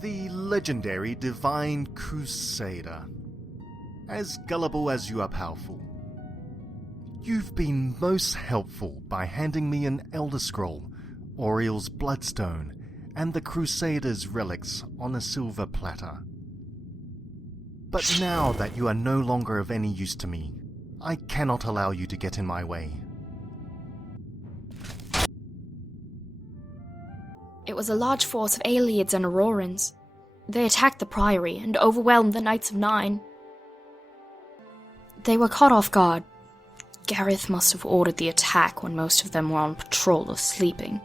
The legendary Divine Crusader. As gullible as you are powerful. You've been most helpful by handing me an Elder Scroll, Auriel's Bloodstone, and the Crusader's relics on a silver platter. But now that you are no longer of any use to me, I cannot allow you to get in my way. It was a large force of айлейдо and aurorians. They attacked the priory and overwhelmed the Knights of Nine. They were caught off guard. Gareth must have ordered the attack when most of them were on patrol or sleeping.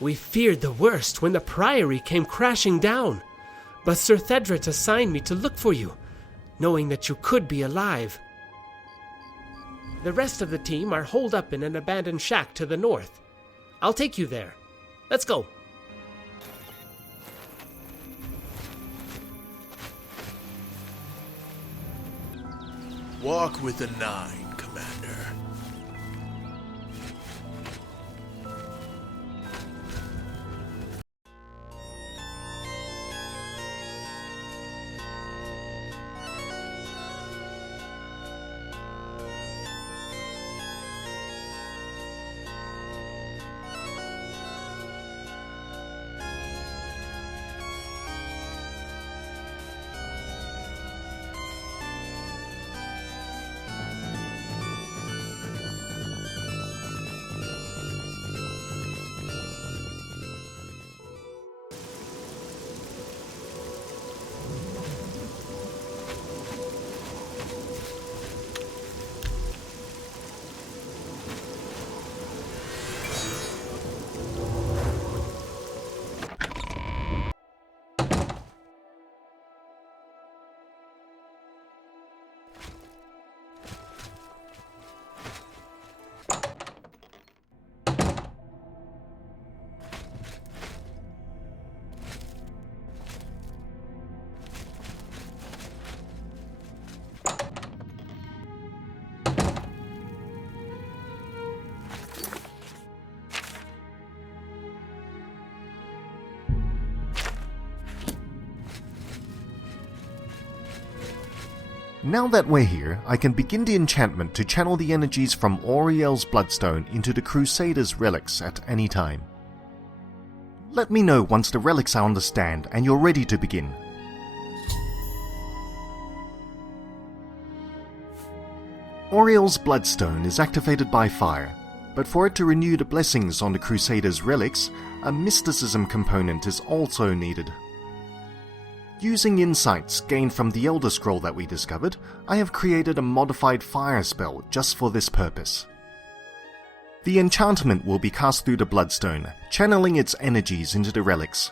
We feared the worst when the priory came crashing down, but Sir Thedret assigned me to look for you, knowing that you could be alive. The rest of the team are holed up in an abandoned shack to the north. I'll take you there. Let's go. Walk with the Nine, Commander. Now that we're here, I can begin the enchantment to channel the energies from Auriel's Bloodstone into the Crusader's relics at any time. Let me know once the relics are on the stand and you're ready to begin. Auriel's Bloodstone is activated by fire, but for it to renew the blessings on the Crusader's relics, a mysticism component is also needed. Using insights gained from the Elder Scroll that we discovered, I have created a modified fire spell just for this purpose. The enchantment will be cast through the Bloodstone, channeling its energies into the relics.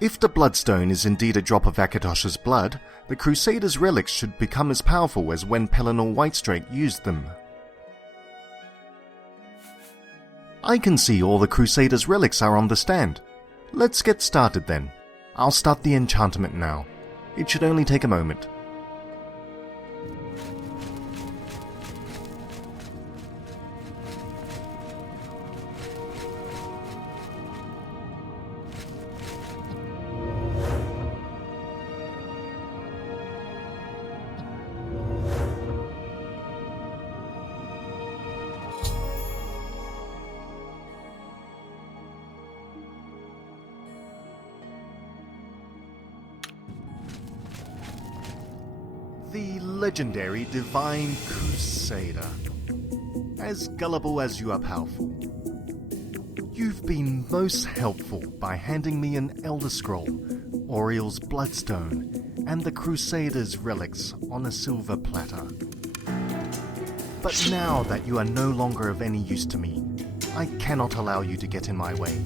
If the Bloodstone is indeed a drop of Akatosh's blood, the Crusader's relics should become as powerful as when Pelennor Whitestrake used them. I can see all the Crusader's relics are on the stand. Let's get started then. I'll start the enchantment now. It should only take a moment. The legendary Divine Crusader. As gullible as you are powerful. You've been most helpful by handing me an Elder Scroll, Auriel's Bloodstone, and the Crusader's relics on a silver platter. But now that you are no longer of any use to me, I cannot allow you to get in my way.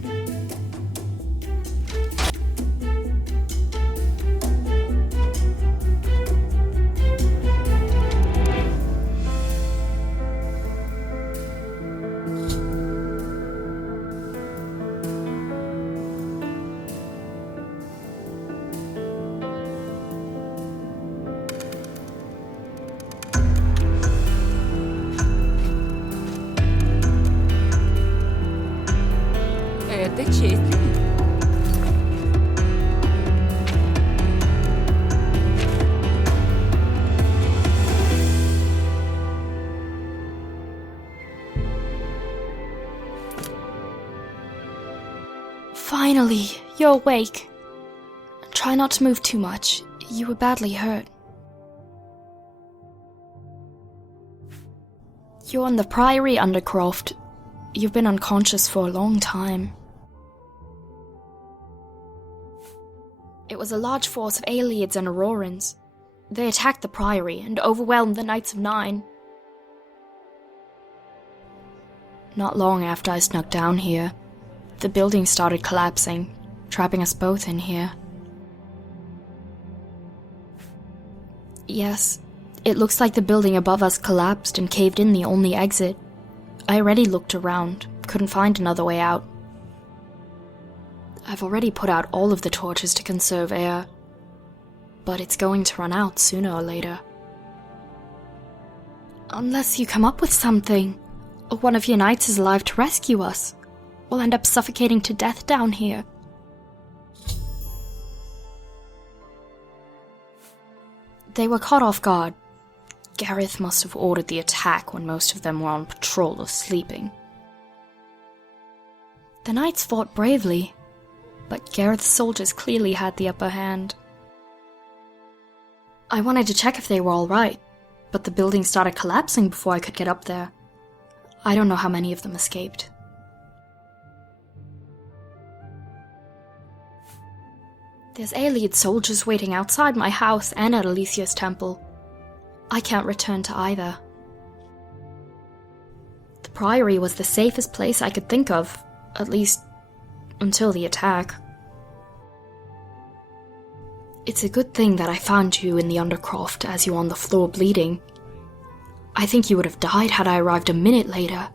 Finally, you're awake. Try not to move too much. You were badly hurt. You're in the Priory, Undercroft. You've been unconscious for a long time. It was a large force of айлейдо and aurorians. They attacked the Priory and overwhelmed the Knights of Nine. Not long after I snuck down here, the building started collapsing, trapping us both in here. Yes, it looks like the building above us collapsed and caved in the only exit. I already looked around, couldn't find another way out. I've already put out all of the torches to conserve air, but it's going to run out sooner or later. Unless you come up with something, or one of your knights is alive to rescue us, we'll end up suffocating to death down here. They were caught off guard. Gareth must have ordered the attack when most of them were on patrol or sleeping. The knights fought bravely, but Gareth's soldiers clearly had the upper hand. I wanted to check if they were all right, but the building started collapsing before I could get up there. I don't know how many of them escaped. There's айлейдо soldiers waiting outside my house and at Alessia's temple. I can't return to either. The Priory was the safest place I could think of, at least until the attack. It's a good thing that I found you in the Undercroft as you were on the floor bleeding. I think you would have died had I arrived a minute later.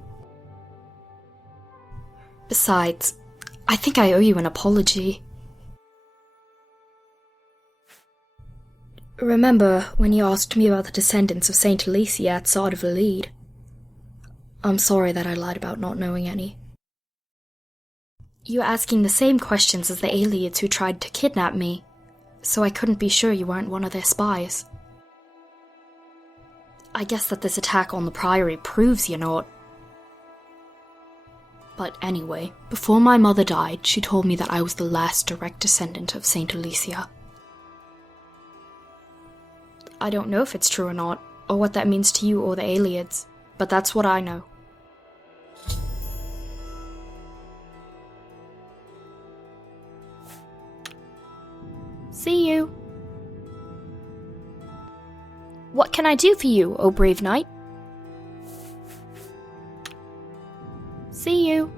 Besides, I think I owe you an apology. Remember when you asked me about the descendants of Saint Alessia at Sard of the Lead? I'm sorry that I lied about not knowing any. You were asking the same questions as the айлейдо who tried to kidnap me, so I couldn't be sure you weren't one of their spies. I guess that this attack on the Priory proves you're not. But anyway, before my mother died, she told me that I was the last direct descendant of Saint Alessia. I don't know if it's true or not, or what that means to you or the айлейдо, but that's what I know. See you. What can I do for you, O brave knight? See you.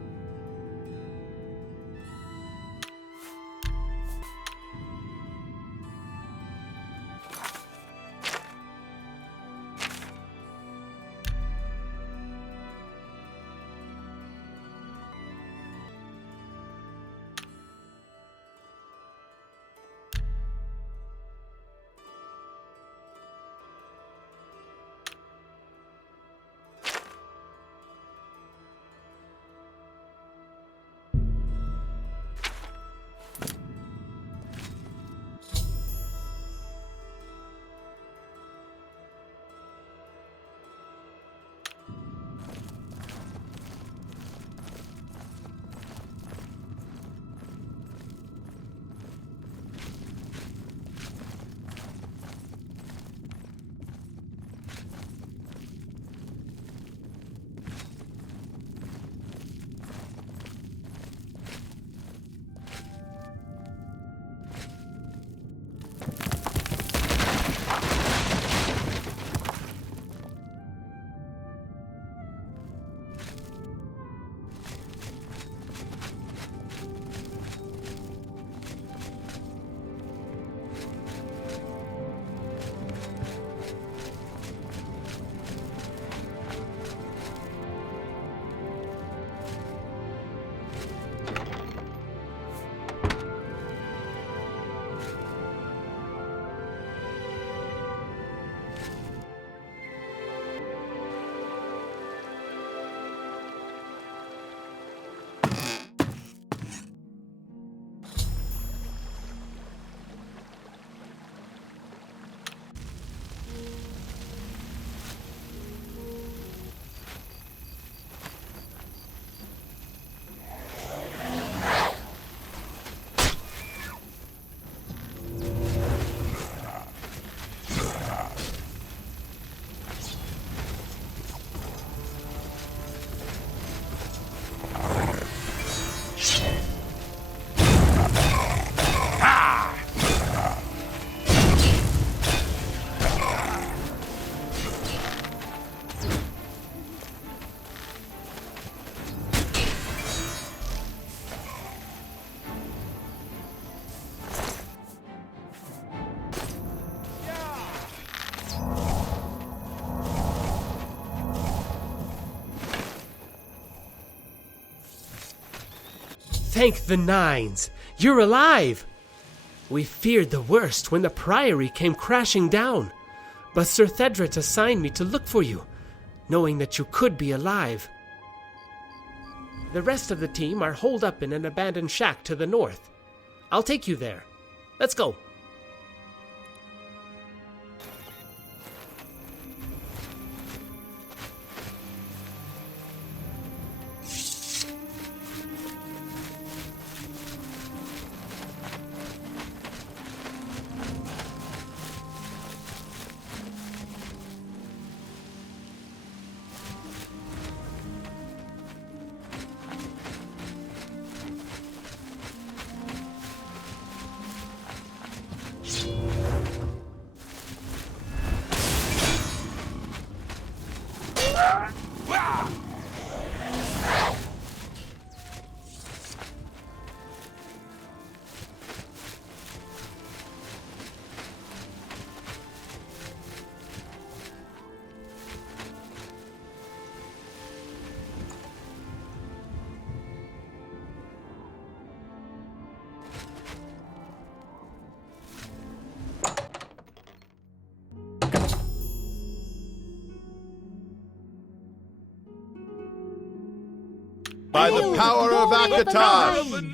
Thank the nines! You're alive! We feared the worst when the priory came crashing down, but Sir Thedret assigned me to look for you, knowing that you could be alive. The rest of the team are holed up in an abandoned shack to the north. I'll take you there. Let's go. By the power of Akatosh!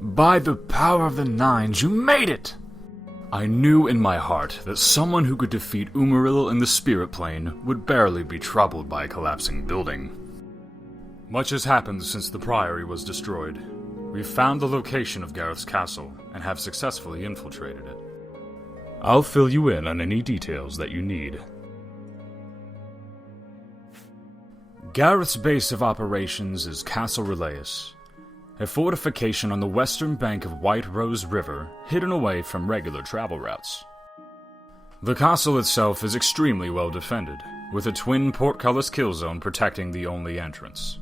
By the power of the Nines, you made it! I knew in my heart that someone who could defeat Umaril in the spirit plane would barely be troubled by a collapsing building. Much has happened since the Priory was destroyed. We've found the location of Gareth's castle and have successfully infiltrated it. I'll fill you in on any details that you need. Gareth's base of operations is Castle Relayus, a fortification on the western bank of White Rose River, hidden away from regular travel routes. The castle itself is extremely well defended, with a twin portcullis kill zone protecting the only entrance.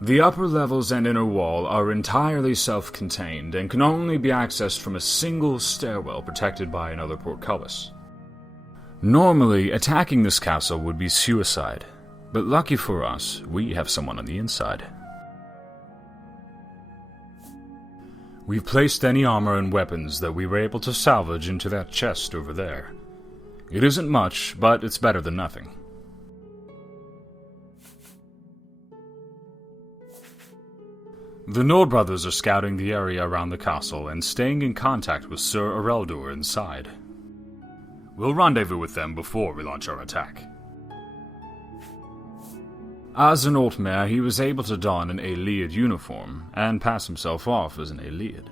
The upper levels and inner wall are entirely self-contained and can only be accessed from a single stairwell protected by another portcullis. Normally, attacking this castle would be suicide, but lucky for us, we have someone on the inside. We've placed any armor and weapons that we were able to salvage into that chest over there. It isn't much, but it's better than nothing. The Nord brothers are scouting the area around the castle and staying in contact with Sir Ereldor inside. We'll rendezvous with them before we launch our attack. As an Altmare, he was able to don an Aleid uniform and pass himself off as an Aleid.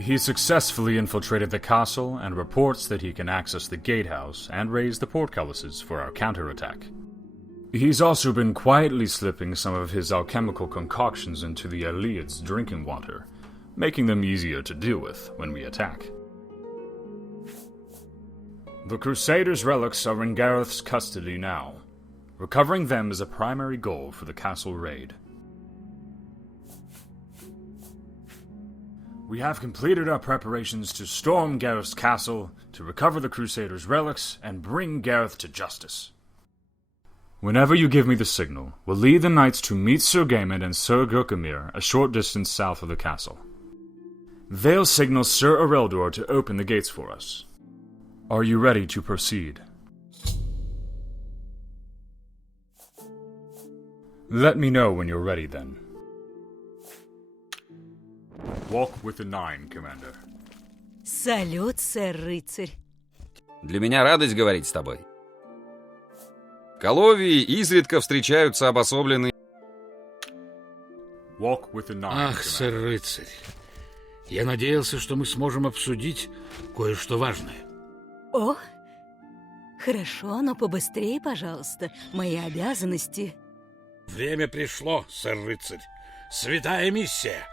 He successfully infiltrated the castle and reports that he can access the gatehouse and raise the portcullises for our counterattack. He's also been quietly slipping some of his alchemical concoctions into the Aleid's drinking water, making them easier to deal with when we attack. The Crusaders' relics are in Gareth's custody now. Recovering them is a primary goal for the castle raid. We have completed our preparations to storm Gareth's castle, to recover the Crusaders' relics, and bring Gareth to justice. Whenever you give me the signal, we'll lead the knights to meet Sir Gaimond and Sir Gurkamir a short distance south of the castle. They'll signal Sir Ereldor to open the gates for us. Are you ready to proceed? Let me know when you're ready, then. Walk with the Nine, Commander. Салют, сэр-рыцарь. Для меня радость говорить с тобой. В Коловии изредка встречаются обособленные... Walk with the Nine, Ах, сэр-рыцарь. Я надеялся, что мы сможем обсудить кое-что важное. О, хорошо, но побыстрее, пожалуйста. Мои обязанности... Время пришло, сэр-рыцарь. Святая миссия.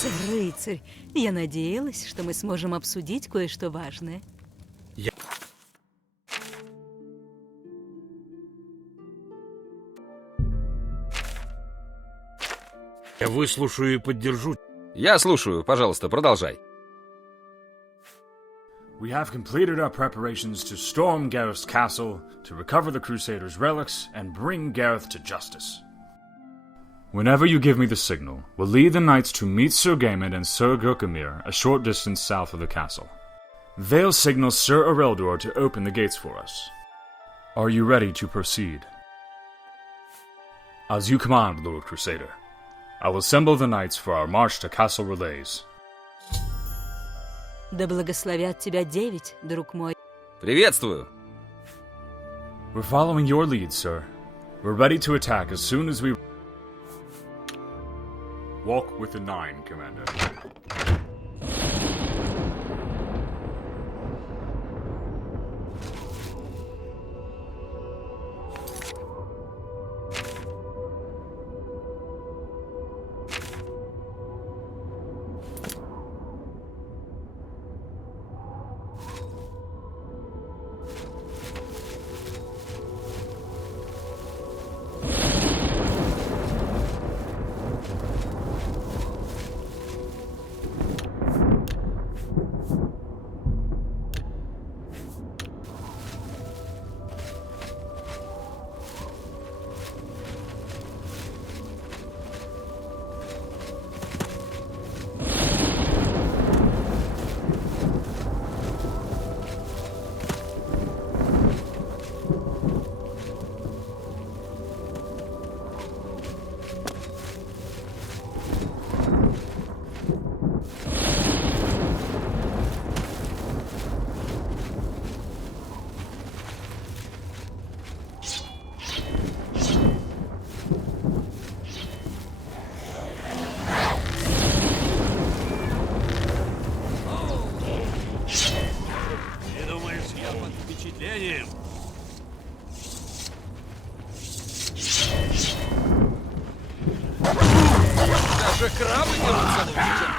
Сэр-рыцарь, я надеялась, что мы сможем обсудить кое-что важное. Я выслушаю и поддержу. Я слушаю, пожалуйста, продолжай. We have completed our preparations to storm Gareth's castle, to recover the Crusaders' relics, and bring Gareth to justice. Whenever you give me the signal, we'll lead the knights to meet Sir Gaimond and Sir Gurkamir a short distance south of the castle. They'll signal Sir Ereldor to open the gates for us. Are you ready to proceed? As you command, Lord Crusader. I will assemble the knights for our march to Castle Relays. Да благословят тебя 9, друг мой. Приветствую. We're following your lead, sir. We're ready to attack as soon as we... Walk with the 9, Commander. Даже крабы дерутся лучше, чем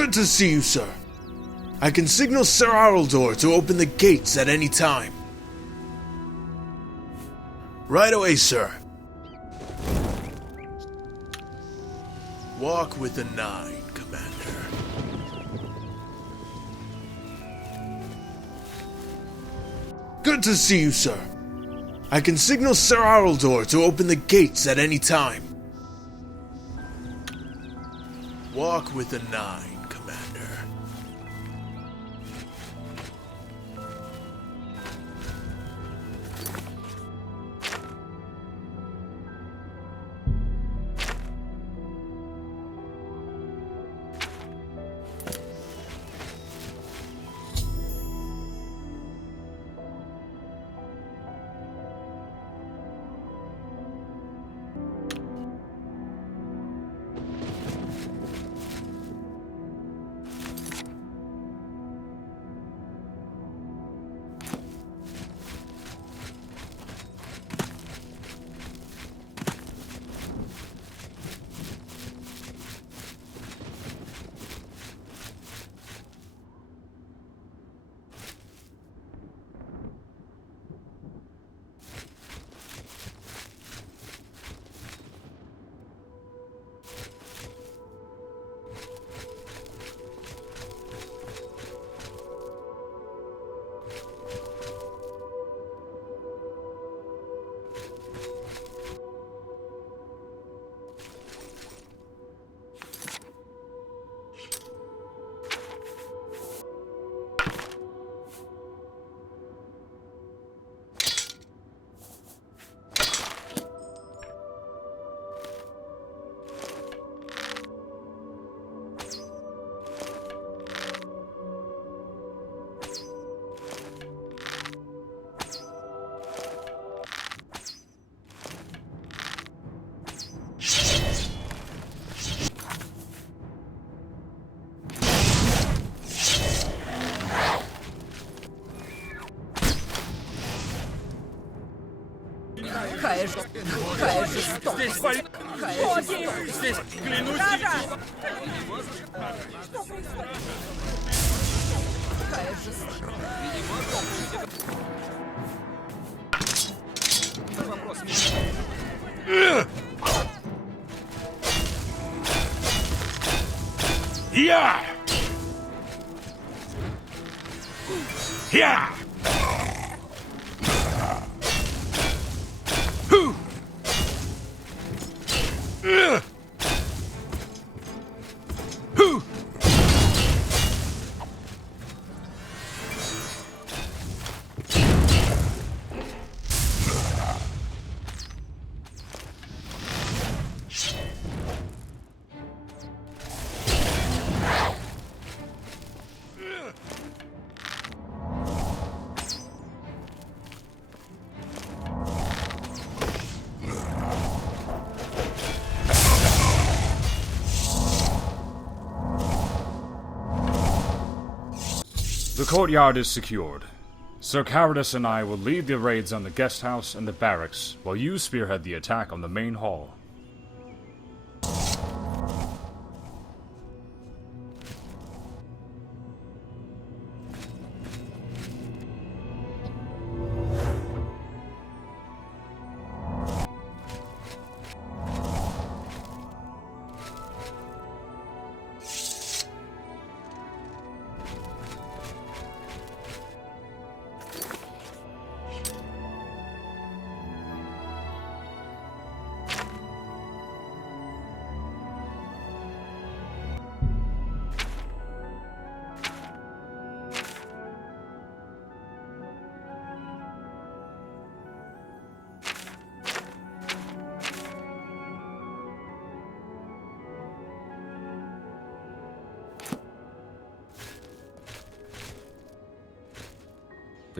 Good to see you, sir. I can signal Sir Araldor to open the gates at any time. Right away, sir. Walk with the 9, Commander. Good to see you, sir. I can signal Sir Araldor to open the gates at any time. Walk with the 9, Commander. Здесь, клянусь. Я! Я! The courtyard is secured. Sir Caradas and I will lead the raids on the guest house and the barracks, while you spearhead the attack on the main hall.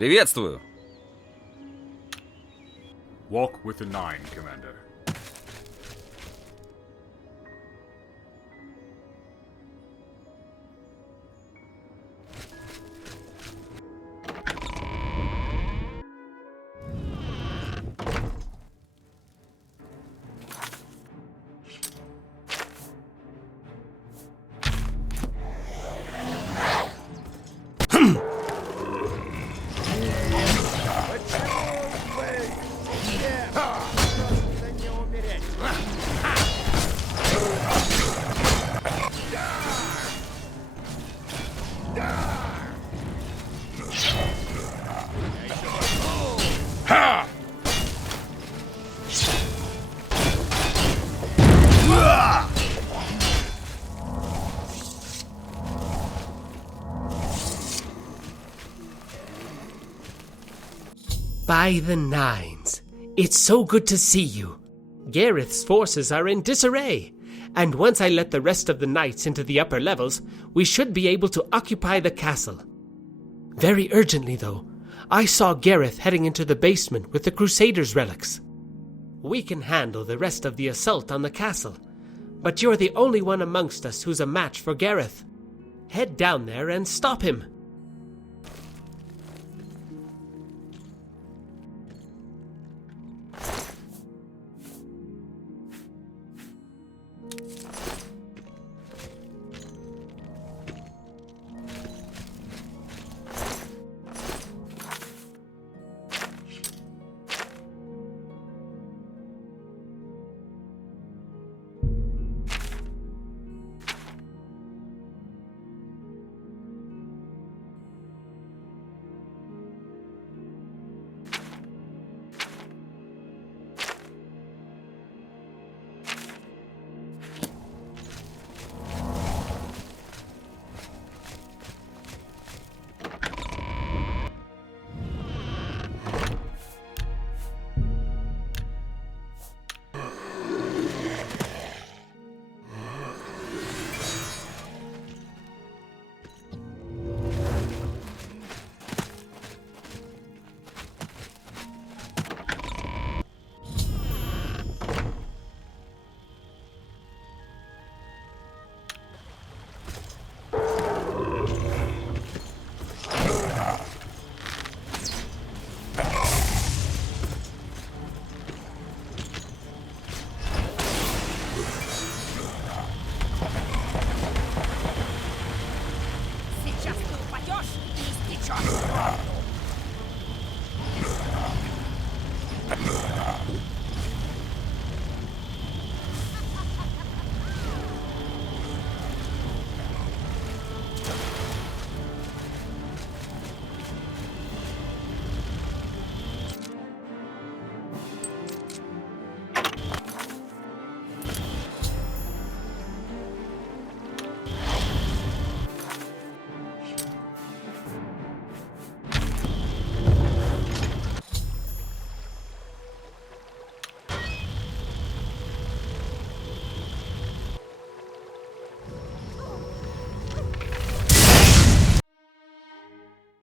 Приветствую. Walk with the 9, Commander. By the nines, it's so good to see you. Gareth's forces are in disarray, and once I let the rest of the knights into the upper levels, we should be able to occupy the castle. Very urgently, though, I saw Gareth heading into the basement with the Crusaders' relics. We can handle the rest of the assault on the castle, but you're the only one amongst us who's a match for Gareth. Head down there and stop him.